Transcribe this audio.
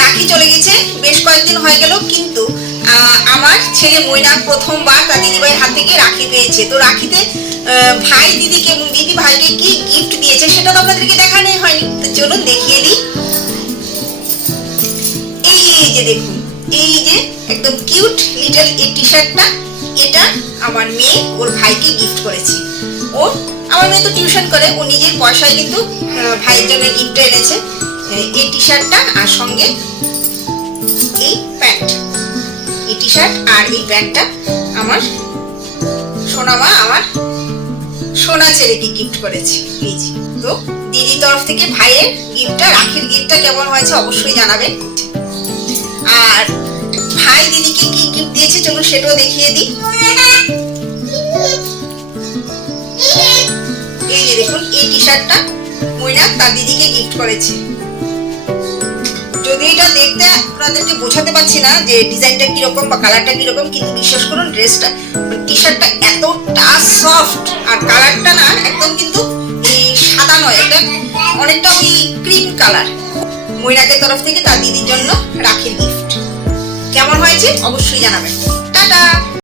রাখি চলে গেছে, বেশ কয়েকদিন হয়ে গেল, কিন্তু আমার ছেলে মৈনাক প্রথমবার তার দিদিভাইয়ের হাত থেকে রাখি পেয়েছে। তো রাখিতে ভাই দিদিকে এবং দিদি ভাইকে কি গিফট দিয়েছে সেটা তো আপনাদেরকে দেখানোই হয়নি, তো চলুন দেখিয়ে দিই। এই যে দেখুন, এই যে একদম কিউট লিটল এই টি শার্টটা, এটা আমার মেয়ে ওর ভাইকে গিফট করেছে। ও আমার মেয়ে তো টিউশন করে, ও নিজের পয়সায় কিন্তু ভাইয়ের জন্য গিফটটা এনেছে, এই টি শার্টটা আর সঙ্গে এই প্যান্ট। এই টি শার্ট আর এই প্যান্টটা আমার সোনা মা আমার সোনা ছেলেকে গিফট করেছে। এই যে, তো দিদির তরফ থেকে ভাইয়ের গিফটটা, রাখির গিফটটা কেমন হয়েছে অবশ্যই জানাবেন। আর ভাই দিদিকে কি গিফট দিয়েছে চলুন সেটাও দেখিয়ে দিই। এই যে দেখুন, এই টি শার্টটা মৈনাক তার দিদিকে গিফট করেছে। যদি এটা দেখতে আপনাদেরকে বোঝাতে পারছি না যে ডিজাইনটা কিরকম বা কালারটা কিরকম, কিন্তু বিশ্বাস করুন ড্রেসটা টি শার্টটা এতটা সফট, আর কালারটা না একদম কিন্তু এই সাদা নয়, এটা অনেকটা ওই ক্রিম কালার। মৈনাকের তরফ থেকে তার দিদির জন্য রাখির গিফট। কেমন হয়েছে অবশ্যই জানাবেন। টাটা।